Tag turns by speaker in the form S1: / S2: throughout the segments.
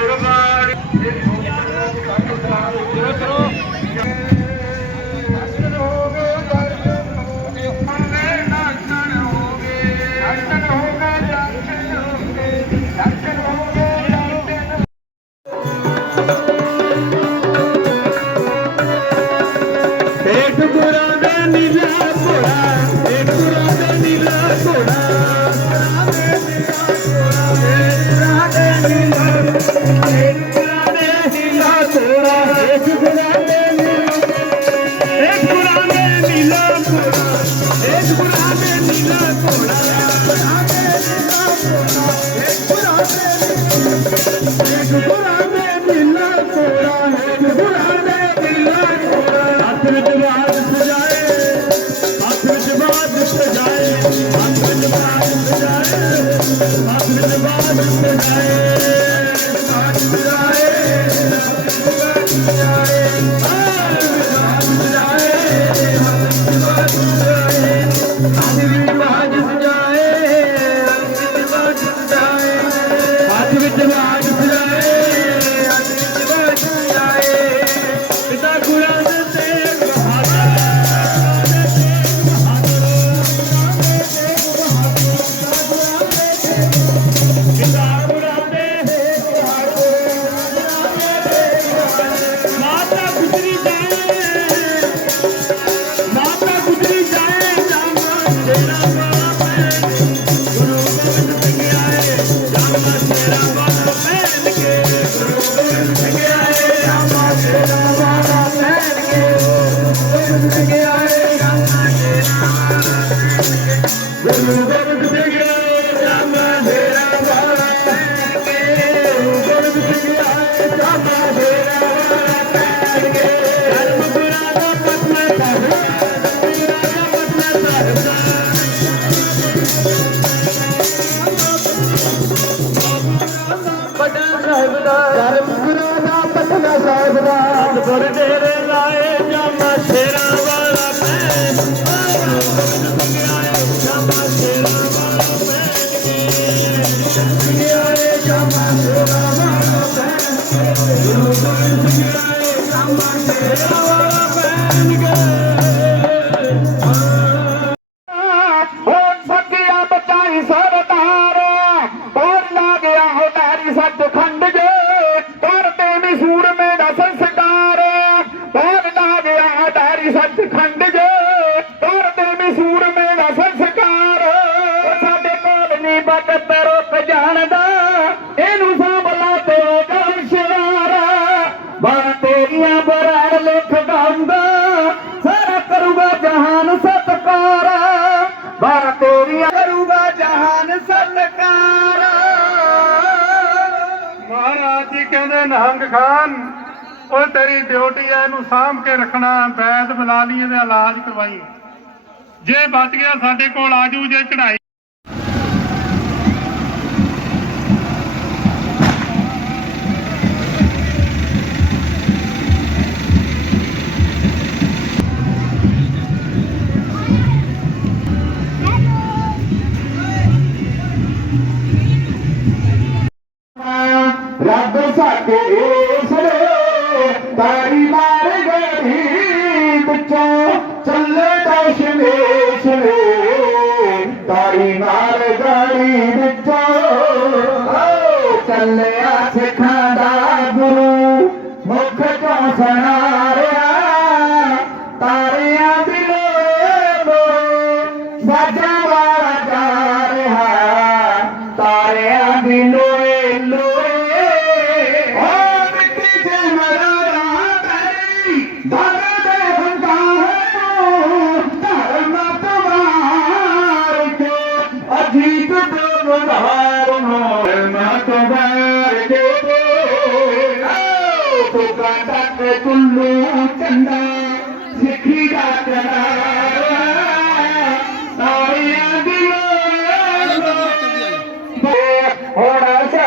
S1: 여러분. I'm ਜਾਣਦਾ ਕਰੂਗਾ ਜਹਾਨ ਸਤਕਾਰਾ।
S2: ਮਹਾਰਾਜ ਜੀ ਕਹਿੰਦੇ, ਨਹੰਗ ਖਾਨ, ਉਹ ਤੇਰੀ ਡਿਊਟੀ ਐ ਇਹਨੂੰ ਸਾਂਭ ਕੇ ਰੱਖਣਾ, ਬੈਦ ਬੁਲਾ ਲਈਏ ਇਲਾਜ ਕਰਵਾਈ ਜੇ ਬਚ ਗਿਆ ਸਾਡੇ ਕੋਲ, ਆਜੂ ਜੇ ਚੜਾਈ
S1: Bajawara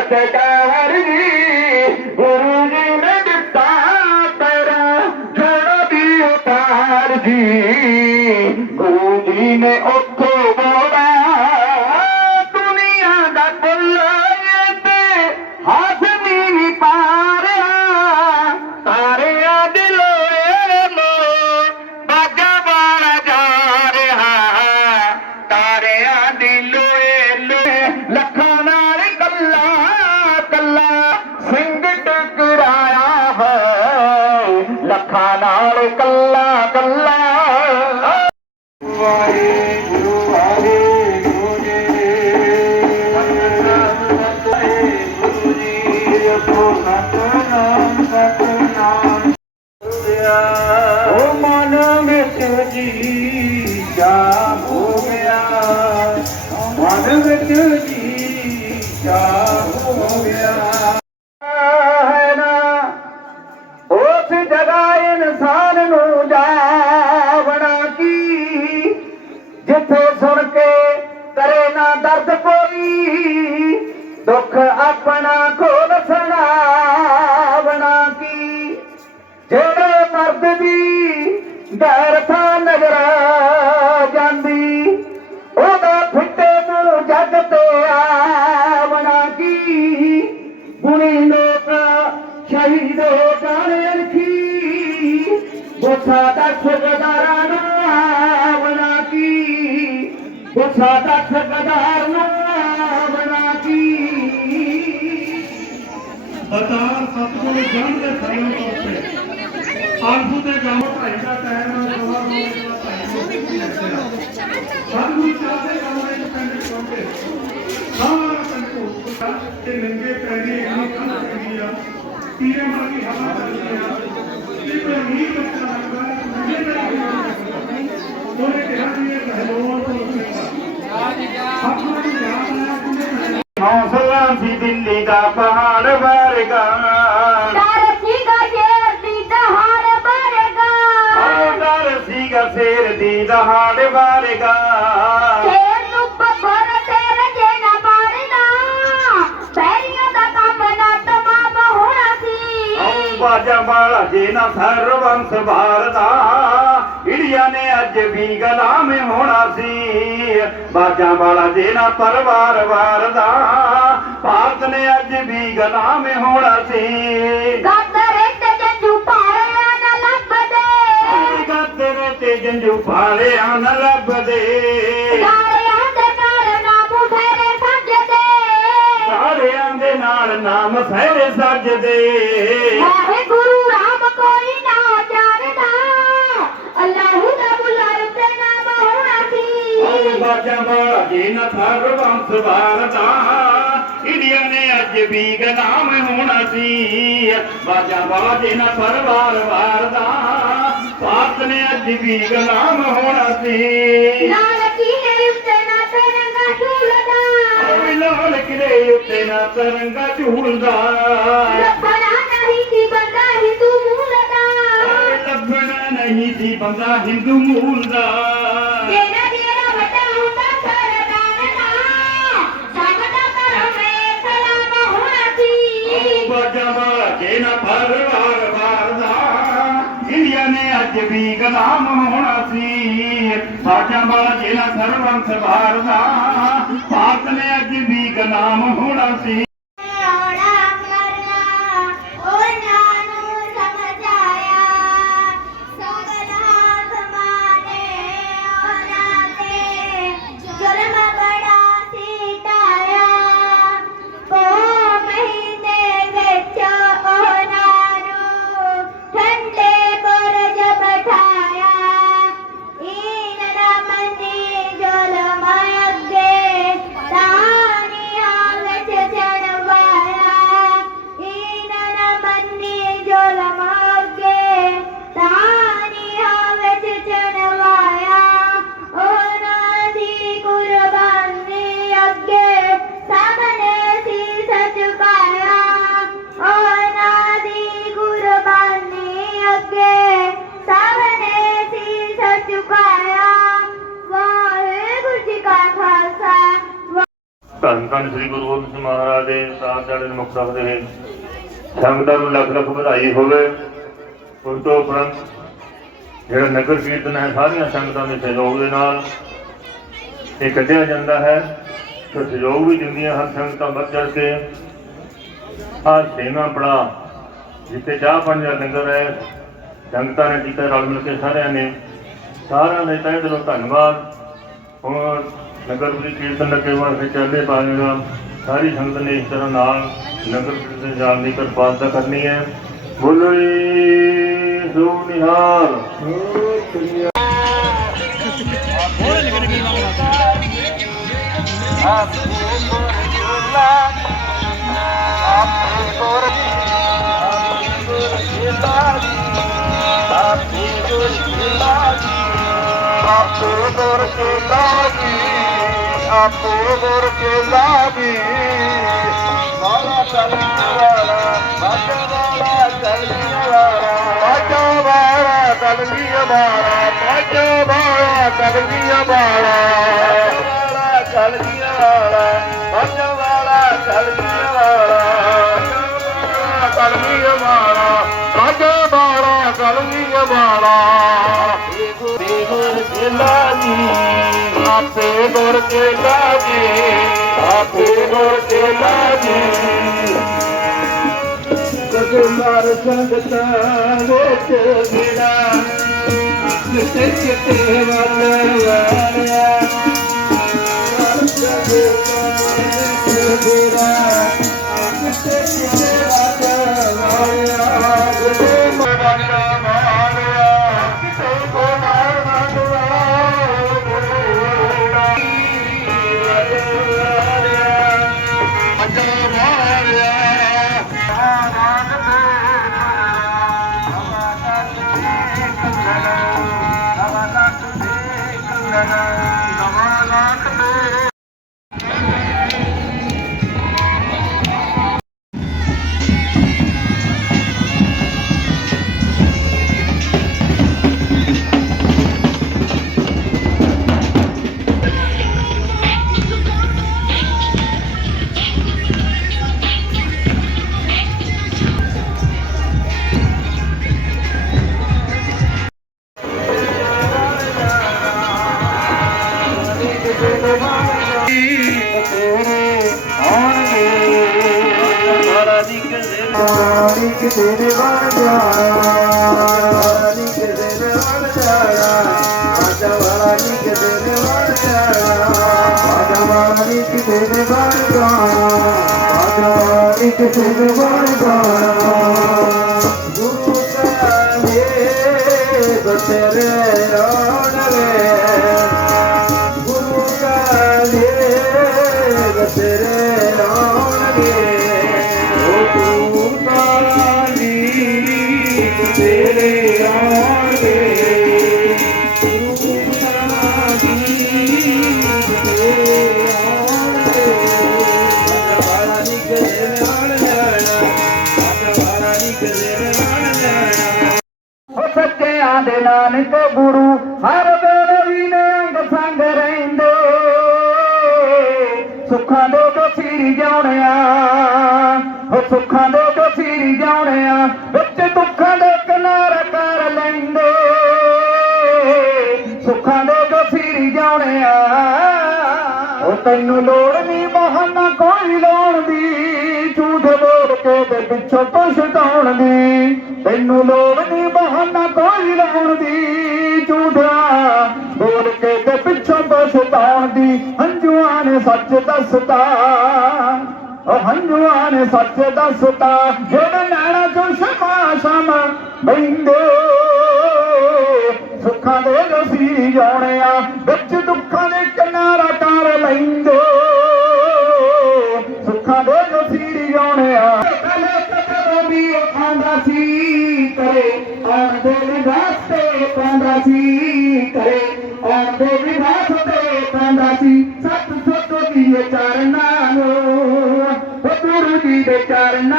S1: ਸਕਾਰ ਦੀ ਨਾਲ ਕੱਲਾ ਕੱਲਾ ਵਾਹਿਗੁਰੂ ਅਤਾਰ ਸਤਿਗੁਰੂ ਜਨ ਦੇ ਸਰਵਨ ਕੋਤੇ ਆਲਫੂ ਤੇ ਗਾਉ ਢਾਈ ਦਾ ਟਾਈਮ ਸਵਾ ਦੋ ਦਾ ਢਾਈ ਸਤਿਗੁਰੂ ਚਾਹਦੇ ਕਮਰੇ ਚ ਪਿੰਡ ਪਹੁੰਚੇ ਸਾਰਾ ਪਿੰਡ ਕੋਲ ਤੇ ਨੰਗੇ ਪੈਰੀ ਇੰਨੀ ਕੰਨ ਪੈਂਦੀ ਆ ਤੀਰੇ ਮਾਰੀ ਹਵਾ ਚੱਲਦੀ ਆ, ਤੇ ਕੋਈ ਨੀਂਦ ਬੱਚਾ ਲੱਗਦਾ ਨੰਗੇ ਪੈਰੀ ਉਹਨੇ ਕਿਹਾ ਵੀ ਇਹ ਰਹਿਲੋਰ ਤੋਂ ਉੱਠੇਗਾ ਸਤਿਗੁਰੂ ਨੂੰ ਯਾਦ
S3: ਸ਼ੇਰ ਦੀ ਦਹਾੜ
S4: ਵਰਗਾ।
S3: ਸ਼ੇਰ ਨੂੰ ਬੱਬਰ ਤੇਰੇ ਜੇ ਨਾ ਮਾਰਨਾ ਪੈਰੀਆਂ ਦਾ ਕੰਮ ਨਾ ਤਮਾਮ ਹੋਣਾ ਸੀ।
S4: ਉਹ ਬਾਜਾ ਵਾਲਾ ਜੇ ਨਾ ਸਰਵੰਸ ਭਾਰਦਾ ਹਿੜੀਆਂ ਨੇ ਅੱਜ ਵੀ ਗੁਲਾਮ ਹੋਣਾ ਸੀ। ਬਾਜਾ ਵਾਲਾ ਜੇ ਨਾ ਪਰਿਵਾਰ ਵਾਰਦਾ। ਭਾਰਤ ਨੇ ਅੱਜ ਵੀ ਗੁਲਾਮ ਹੋਣਾ ਸੀ।
S3: ਤੇ ਜੰਜੂ
S4: ਫਾਲਿਆਂ ਨ ਲੱਭਦੇ
S3: ਸਾਰਿਆਂ ਦੇ ਨਾਲ ਨਾ ਬੁਠੇਰੇ ਸੱਜਦੇ
S4: ਸਾਰਿਆਂ ਦੇ ਨਾਲ ਨਾਮ ਸਹਿਰੇ ਸੱਜਦੇ
S3: ਵਾਹਿਗੁਰੂ ਰਾਮ ਕੋਈ ਨਾ ਜਾਣਦਾ। ਅੱਲਾਹੁ ਦਾ ਬੁਲਾਰ ਤੇ ਨਾਮ ਹੋਣਾ
S4: ਉਹ
S3: ਸੀ
S4: ਬਾਜਾਂ ਵਾਲਾ ਜੇ ਨਾ ਸਰਵੰਸ ਵਾਰਦਾ। ਇੰਡੀਆ ਨੇ ਅੱਜ ਵੀ ਗੁਲਾਮ ਹੋਣਾ ਸੀ। ਬਾਜਾਂ ਵਾਲਾ ਜੇ ਨਾ ਪਰਿਵਾਰ ਵਾਰਦਾ। ਵੀ ਗੁਲਾਮ ਹੋਣਾ ਸੀ।
S3: ਨਾਲ ਕੀਲੇ ਉੱਤੇ ਨਾ ਤਰੰਗਾ ਰੱਬਣਾ ਨਹੀਂ ਸੀ ਬੰਦਾ ਹਿੰਦੂ ਮੂਲ ਦਾ।
S4: ਓਏ ਲੱਭਣਾ ਨਹੀਂ ਸੀ ਬੰਦਾ ਹਿੰਦੂ ਮੂਲ ਦਾ। ਵੀ ਗੁਲਾਮ ਹੋਣਾ ਸੀ ਬਾਜਾਂ ਵਾਲਾ ਜੇ ਸਰਵੰਸ ਵਾਰਦਾ ਭਾਰਤ ਨੇ ਅੱਜ ਵੀ ਗੁਲਾਮ ਹੋਣਾ ਸੀ
S5: ਧੰਨ ਸ੍ਰੀ ਗੁਰੂ ਗੋਬਿੰਦ ਸਿੰਘ ਮਹਾਰਾਜ ਦੇ ਸਾਹਿਬਜ਼ਾਦੇ ਦੇ ਮੁਖ ਰੱਖਦੇ ਹੋਏ ਸੰਗਤਾਂ ਨੂੰ ਲੱਖ ਲੱਖ ਵਧਾਈ ਹੋਵੇ। ਉਸ ਤੋਂ ਉਪਰੰਤ ਜਿਹੜਾ ਨਗਰ ਕੀਰਤਨ ਹੈ, ਸਾਰੀਆਂ ਸੰਗਤਾਂ ਦੇ ਸਹਿਯੋਗ ਦੇ ਨਾਲ ਇਹ ਕੱਢਿਆ ਜਾਂਦਾ ਹੈ। ਤੇ ਸਹਿਯੋਗ ਵੀ ਦਿੰਦੀਆਂ ਹਨ ਸੰਗਤਾਂ ਵੱਧ ਚੜ ਕੇ। ਆਹ ਸੇਵਾ ਬੜਾ, ਜਿੱਥੇ ਚਾਹ ਪਾਣੀ ਦਾ ਲੰਗਰ ਹੈ, ਸੰਗਤਾਂ ਨੇ ਕੀਤਾ, ਰਲ ਮਿਲ ਕੇ ਸਾਰਿਆਂ ਨੇ। ਸਾਰਿਆਂ ਦੇ ਤਹਿ ਦਿਲੋਂ ਧੰਨਵਾਦ। ਹੁਣ ਨਗਰ ਦੀ ਕੀਰਤਨ ਲੱਗੇ ਵਾਸਤੇ ਚੱਲੇ ਪਾਏਗਾ ਸਾਰੀ ਸੰਗਤ ਨੇ ਇਸ ਤਰ੍ਹਾਂ ਨਾਲ ਨਗਰ ਕੀਰਤਨ ਜਾਣ ਦੀ ਕਿਰਪਾਲਤਾ ਕਰਨੀ ਹੈ। ਬੋਲੋ ਜੀ ਸੋ ਨਿਹਾਲ।
S4: ਆਪੇ ਗੁਰ ਕੇ ਲਾਗੀ ਆਪੇ ਗੁਰ ਕੇ ਲਾਗੀ ਵਾਲਾ ਚੱਲਣ ਵਾਲਾ ਬਾਜਾ ਵਾਲਾ ਚੱਲਣ ਵਾਲਾ ਬਾਜਾ ਵਾਲਾ ਚੱਲਣੀ ਵਾਲਾ ਬਾਜਾ ਵਾਲਾ ਚੱਲਣੀ ਵਾਲਾ ਵਾਲਾ ਚੱਲਣੀ ਵਾਲਾ ਬਾਜਾ ਵਾਲਾ ਚੱਲਣੀ ਵਾਲਾ ਚੱਲਣੀ ਵਾਲਾ ਬਾਜਾ ਵਾਲਾ ਚੱਲਣੀ ਵਾਲਾ ਗੁਰ ਕੇ ਲਾਗੀ ਆਪੇ ਗੁਰ ਕੇ ਲਾਗੀ, ਆਪੇ ਗੁਰ ਕੇ ਲਾਗੀ। ਸਗਮਾਰ ਸੰਗਤਾਂ ਵਿੱਚ ਮੇਰਾ ਕਿਤੇ ਕਿਤੇ ਵੱਲ ਵਾਰਿਆ। ਸਰ ਸੰਗਤਾਂ ਵਿੱਚ ਮੇਰਾ Thank you. ਰਾਣੀ ਕਿਤੇ ਨੇ ਵਣ ਜਾਣਾ ਰਾਣੀ ਕਿਤੇ ਨੇ ਵਣ ਜਾਣਾ ਆਜਾ ਵਾਲੀ ਕਿਤੇ ਨੇ ਵਣ ਜਾਣਾ ਆਜਾ ਵਾਲੀ ਕਿਤੇ ਨੇ ਵਣ ਜਾਣਾ ਆਜਾ ਵਾਲੀ ਕਿਤੇ ਨੇ ਵਣ ਜਾਣਾ ਗੁਰੂ ਤੇਰੇ ਆਣੇ
S1: ਸੁੱਖਾਂ ਦੇ ਗਸੀਰੀ ਜਾਉਣਿਆ ਉਹ ਤੈਨੂੰ ਲੋੜ ਨਹੀਂ ਬਹਾਨਾ ਕੋਈ ਲਾਉਣ ਦੀ। ਝੂਠ ਬੋਲ ਕੇ ਤੇ ਪਿੱਛੋਂ ਪਛਤਾਉਣ ਦੀ? ਤੈਨੂੰ ਲੋੜ ਨਹੀਂ ਬਹਾਨਾ ਕੋਈ ਲਾਉਣ ਦੀ। ਝੂਠਾ ਬੋਲ ਕੇ ਤੇ ਪਿੱਛੋਂ ਪਛਤਾਉਣ ਦੀ? ਹੰਝੂਆਂ ਨੇ ਸੱਚ ਦੱਸਤਾ। ਉਹ ਹੰਝੂਆਂ ਨੇ ਸੱਚ ਦੱਸਤਾ। ਜਿਹੜੇ ਨੈਣਾ ਚੋਂ ਸ਼ਮਾ ਸ਼ਮ ਬੈਂਦੇ ਸੁੱਖਾਂ ਦੇ ਰਸੀ ਜਾਣਿਆ, ਵਿੱਚ ਦੁੱਖਾਂ ਦੇ ਕਿਨਾਰਾ ਕਰ ਲੈਂਦੇ। ਸੁੱਖਾਂ ਦੇ ਰਸੀ ਜਾਣਿਆ, ਪਹਿਲੇ ਕਦੋਂ ਵੀ ਉਹ ਸੀ ਕਰੇ ਆਉਣ ਦੇ ਵਿਗਾਸਤੇ ਪਾਉਂਦਾ ਸੀ ਕਰੇ ਆਉਣ ਦੇ ਵਿਗਾਸਤੇ ਪਾਉਂਦਾ ਸੀ। ਸੱਤ ਸੱਤ ਦੀ ਚਰਨਾਂ ਨੂੰ ਉਹ ਗੁਰੂ ਜੀ ਦੇ ਚਰਨਾਂ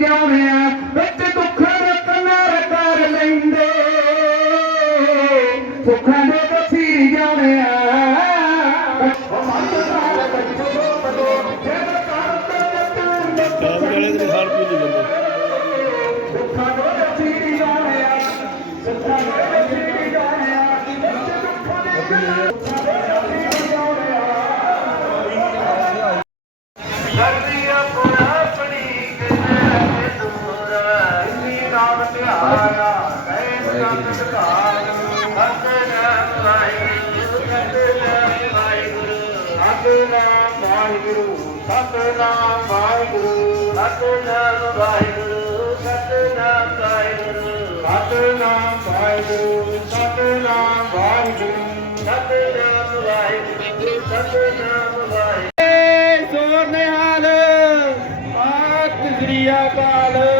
S1: ਜਾਣਿਆ ਵਿੱਚ ਦੁੱਖਾਂ ਦੇ ਕਰ ਲੈਂਦੇ। ਸੁੱਖਾਂ ਦੇ ਕਸੀਰ ਜਾਣਿਆ ਵਾਹਿਗੁਰੂ, ਸਤਨਾਮ ਵਾਹਿਗੁਰੂ ਸਤਨਾਮ ਵਾਹਿਗੁਰੂ ਸਤਨਾਮ ਵਾਹਿਗੁਰੂ ਸਤਨਾਮ ਵਾਹਿਗੁਰੂ ਸਤਨਾਮ ਵਾਹਿਗੁਰੂ ਸਤਨਾਮ ਵਾਹਿਗੁਰੂ ਸਤਨਾਮ ਵਾਹਿਗੁਰੂ। ਸੋਰ ਨਿਹਾਲ ਆਤ ਸ੍ਰੀ ਅਕਾਲ